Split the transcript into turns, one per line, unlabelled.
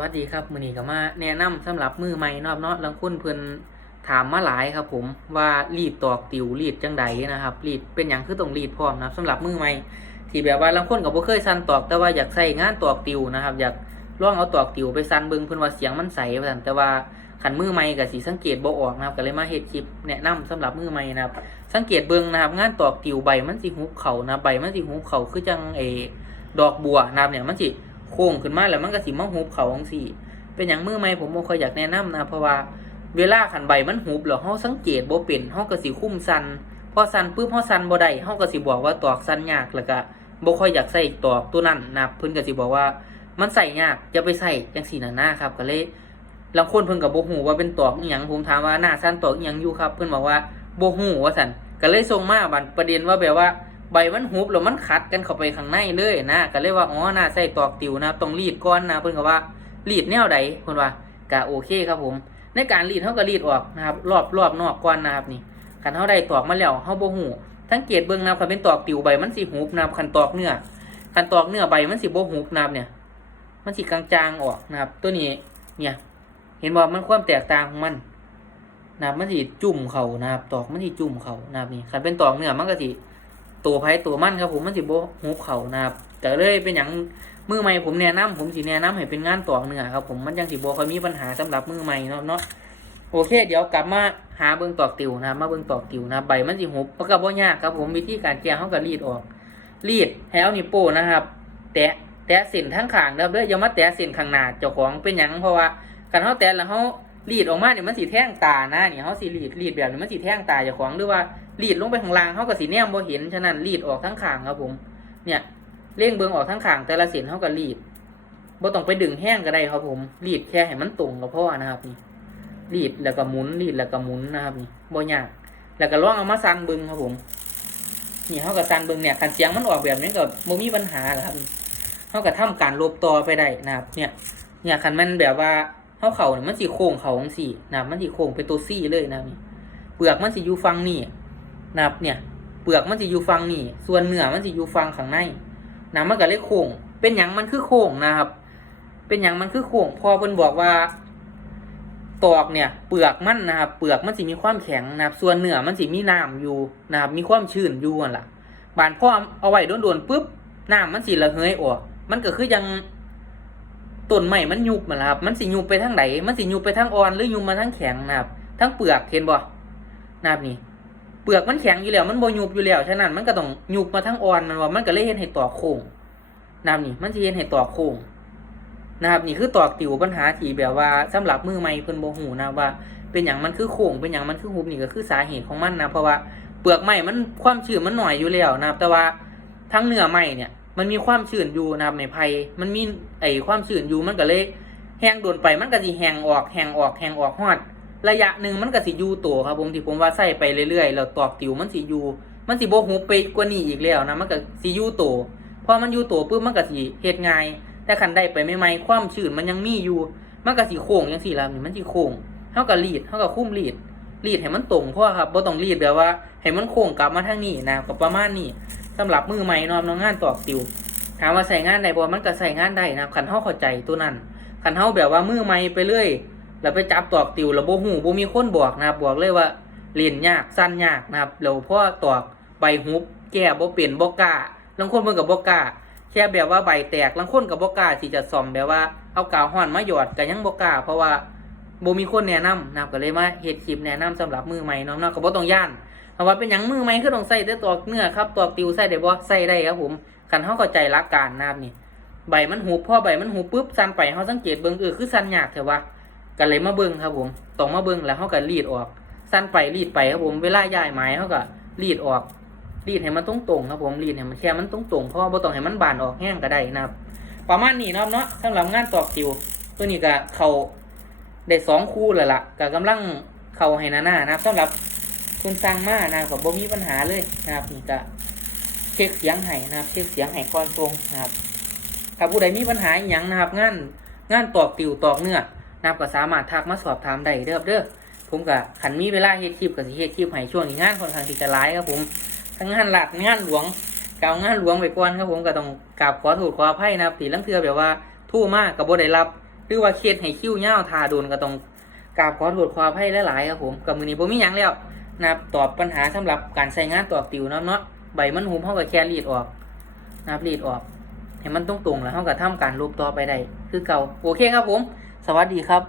วัสดีครับมือนี้ก็มาแนะนำสำหรับมือใหม่นอบเนาะลังคุณเพิ่นถามมาหลายครับ ผมว่ารีดตอกติวรีดจังใดนะครับรีดเป็นอย่างคือต้องรีดพร้อมนะครับสำหรับมือใหม่ที่แบบว่าลังคุ้นก็บ่เคยสั่นตอกแต่ว่าอยากใส่งานตอกติวนะครับ อยากล่องเอาตอกติวไปสั่นเบิ่งเพิ่นว่าเสียงมันใสแต่ว่าขันมือใหม่ก็สิสังเกตบ่ออกนะครับก็เลยมาเฮ็ดคลิปแนะนำสำหรับมือใหม่นะครับ สังเกตเบิ่งนะครับ งานตอกติวใบมันสิหุบเข่านะใบมันสิหุบเข่าคือจังเอดอกบัวนะครับเนี่ยมันสิ โค้งขึ้นมาแล้วมันก็สิมาหุบเข่าจังซี่ เป็นอย่างมือใหม่ผมโบ่ค่อยอยากแนะนำนะเพราะว่าเวลาขันใบมันหุบแล้วเฮาสังเกตบ่เป็นเฮาก็สิคุ้มสันพอสันปุ๊บเฮาสันบ่ได้เฮาก็สิบอกว่าตอกสันยากแล้วก็บ่ค่อยอยากใส่ตอกตัวนั้นนะเพิ่นก็สิบอกว่ามันใส่ยากอย่าไปใส่จังซี่น่ะนะครับ ก็เลยบางคนเพิ่นก็บ่ฮู้ว่าเป็นตอกอีหยังผมถามว่าหน้าสันตอกอีหยังอยู่ครับ เพิ่นบอกว่าบ่ฮู้ว่าซั่นก็เลยส่งมาบัดประเด็นว่าแบบว่า ใบมันหุบแล้วมันขัดกันเข้าไปข้างในเลยนะก็เลยว่าอ๋อน่าใส่ตอกติวนะต้องรีดก่อนนะเพิ่นก็ว่ารีดแนวใดเพิ่นว่าก็โอเคครับผม ในการรีดเฮาก็รีดออกนะครับรอบรอบนอกก่อนนะครับนี่คันเฮาได้ตอกมาแล้วเฮาโบ่ฮู้สังเกตเบิ่งนับคันเป็นตอกติวใบมันสิหุบนับคันตอกเนื้อคันตอกเนื้อใบมันสิบ่หุบนับเนี่ย มันสิกลางๆออกนะครับ ตัวนี้เนี่ยเห็นบ่มันความแตกต่างของมันนะครับมันสิจุ่มเขานะครับ ตอกมันสิจุ่มเขานะครับนี่คันเป็นตอกเนื้อมันก็สิ ตัวไผตัวมั่นครับผมมันสิบ่หุบเข้านะครับก็เลยเป็นหยังมือใหม่ผมแนะนำผมสิแนะนำให้เป็นงานตอกเนื้อครับผมมันจังสิบ่ค่อยมีปัญหาสำหรับมือใหม่เนาะเนาะโอเค เดี๋ยวกลับมาหาเบิ่งตอกติวนะมาเบิ่งตอกติวนะใบมันสิหุบมันก็บ่ยากครับผมวิธีการแก้เฮาก็รีดออก รีดให้เอานิ้วโป้นะครับ แตะแตะเส้นทั้งขางเด้อเด้ออย่ามาแตะเส้นข้างหน้าเจ้าของเป็นหยังเพราะว่าคันเฮาแตะแล้วเฮา รีดออกมาเนี่ยมันสิแท่งตานะนี่ยเฮาสิรีดรีดแบบนี้มันสิแท่งตาเจ้าของหรือว่ารีดลงไปข้างล่างเฮาก็สิแนมบ่เห็นฉะนั้นรีดออกทั้งขางครับผม เนี่ยเล่งเบิงออกทั้งขางแต่ละเส้นเท่ากับรีดบ่ต้องไปดึงแห้งก็ได้ครับผมรีดแค่ให้มันตรงก็พอนะครับนี่รีดแล้วก็หมุนรีดแล้วก็หมุนนะครับนี่บ่ยากแล้วก็ลองเอามาซันเบิงครับผมนี่เท่ากับซันเบิงเนี่ยคันเสียงมันออกแบบนี้ก็บ่มีปัญหาหละครับเท่ากับทำการลบต่อไปได้นะครับ เนี่ย เนี่ยคันมันแบบว่า เท่าเขาเนี่ยมันสีโค้งเขาของสี่นะครับมันสีโค้งเป็นตัวซี่เลยนะนี่เปลือกมันสิอยู่ฟังนี่นับเนี่ยเปลือกมันสิอยู่ฟังนี่ ส่วนเนื้อมันสิอยู่ฟังข้างในนะมันก็เลยโค้งเป็นหยังมันคือโค้งนะครับ เป็นหยังมันคือโค้งพอเพิ่นบอกว่า ตอกเนี่ย เปลือกมันนะครับเปลือกมันสิมีความแข็งนะครับส่วนเนื้อมันสิมีน้ำอยู่นะครับมีความชื้นอยู่นั่นล่ะบานพ่อเอาไว้โดนๆปุ๊บน้ำมันสิระเหยออก มันก็คือยัง ต้นไม้มันยุบมันละครับ มันสิยุบไปทางไหนมันสิยุบไปทางอ่อนหรือยุบมาทางแข็งนะครับทั้งเปลือกเห็นบ่นะครับนี่เปลือกมันแข็งอยู่แล้วมันโบยุบอยู่แล้วฉะนั้นมันก็ต้องยุบมาทั้งอ่อนมันว่ามันก็เลยเห็นให้ตอกโค้งนะครับนี่ มันจะเห็นให้ตอกโค้งนะครับนี่คือตอกติวปัญหาที่แบบว่าสำหรับมือใหม่เพิ่นโบหูนะว่า เป็นอย่างมันคือโค้งเป็นอย่างมันคือหุบนี่ก็คือสาเหตุของมันนะเพราะว่าเปลือกไม้มันความชื้นมันหน่อยอยู่แล้วนะครับแต่ว่าทั้งเนื้อไม้เนี่ย มันมีความชื้นอยู่นะครับในไผ่มันมีไอความชื้นอยู่มันก็เลยแห้งโดนไปมันก็สิแห้งออกแห้งออกแห้งออกฮอด ระยะหนึ่งมันก็สิอยู่ตัวครับผมที่ผมว่าใส่ไปเรื่อยๆแล้วตอกติวมันสิอยู่มันสิบ่หุบไปกว่านี้อีกแล้วนะมันก็สิอยู่ตัวพอมันอยู่ตัวปุ๊บมันก็สิเฮ็ดง่ายแต่คันได้ไปใหม่ความชื้นมันยังมีอยู่มันก็สิโค้งจังซี่ล่ะนี่มันสิโค้งเฮาก็รีดเฮาก็คุ้มรีดรีดให้มันตรงพอครับบ่ต้องรีดแบบว่าให้มันโค้งกลับมาทางนี้นะก็ประมาณนี้ สำหรับมือใหม่นาะน้องงานตอกติว ถามว่าใส่งานได้บ่มันก็ใส่งานได้นะคันเฮาเข้าใจตัวนั้นคันเฮาแบบว่ามือใหม่ไปเรื่อยแล้วไปจับตอกติวแล้วบ่หูบ่มีคนบอกนะครับบอกเลยว่าเรียนยากสั้นยากนะครับแล้วพอตอกใบหุบแก้บ่เป็นบ่กล้าลางคนเพิ่นก็บ่กล้าแค่แบบว่าใบแตกลางคนก็บ่กล้าที่จะซ่อมแบบว่าเอากาวฮ้อนมาหยอดก็ยังบ่กล้าเพราะว่าบ่มีคนแนะนำนะครับก็เลยมาเฮ็ดคลิปแนะนำสำหรับมือใหม่เนาะเนาะก็บ่ต้องย่าน เพราว่าเป็นหยังมือใหมคือต้องใส่แต่ตอกเนื้อครับตอกติวใส่ได้บ่ใส่ได้ครับผมคันเฮาเข้าใจหลักการนะครับนี่ ใบมันหุบพอใบมันหุบปุ๊บสั่นไปเฮาสังเกตเบิ่งเออคือสั่นยากแท้ว่าก็เลยมาเบิ้งครับผมต้องมาเบิ้งแล้วเขาก็รีดออกสั้นไปรีดไปครับผมเวลาย้ายไม้เขาก็รีดออก รีดให้มันตรงตรงครับผมรีดให้มันแค่มันตรงตรงเพราะว่าบ่ต้องให้มันบานออกแห้งก็ได้นะครับ ประมาณนี้นะครับเนาะสำหรับงานตอกติวตัวนี้ก็เขาได้สองคู่แล้วล่ะก็กำลังเขาให้หน้าๆนะครับสำหรับ คุณสั่งมานะครับบ่มีปัญหาเลยนะครับนี่ก็เช็คเสียงให้นะครับเช็คเสียงให้ก่อนตรงนะครับถ้าผู้ใดมีปัญหาอย่างนะครับงานงานตอกติวตอกเนื้อนะครับก็สามารถทักมาสอบถามได้เด้อเด้อผมก็ขันมีเวลาเฮ็ดคลิปก็สิเฮ็ดคลิปให้ช่วงนี้งานค่อนข้างที่จะหลายครับผมทั้งงานหลักงานหลวงกเอางานหลวงไปก่อนครับผมก็ต้องกราบขอโทษขออภัยนะครับที่ลังเทือแบบว่าทู่มากก็บ่ได้รับหรือว่าเคสให้คิ้วยาทาโดนก็ต้องกราบขอโทษขออภัยหลายๆครับผมกับมือนี้ผมมีหยังแล้ว นะครับตอบปัญหาสำหรับการใช้งานตอกติวเนาะเนาะใบมันหุมเฮาก็แค่รีดออกนะครับรีดออกให้มันตรงๆแล้วเฮาก็ทำการลบต่อไปได้คือเก่าโอเคครับผม สวัสดีครับ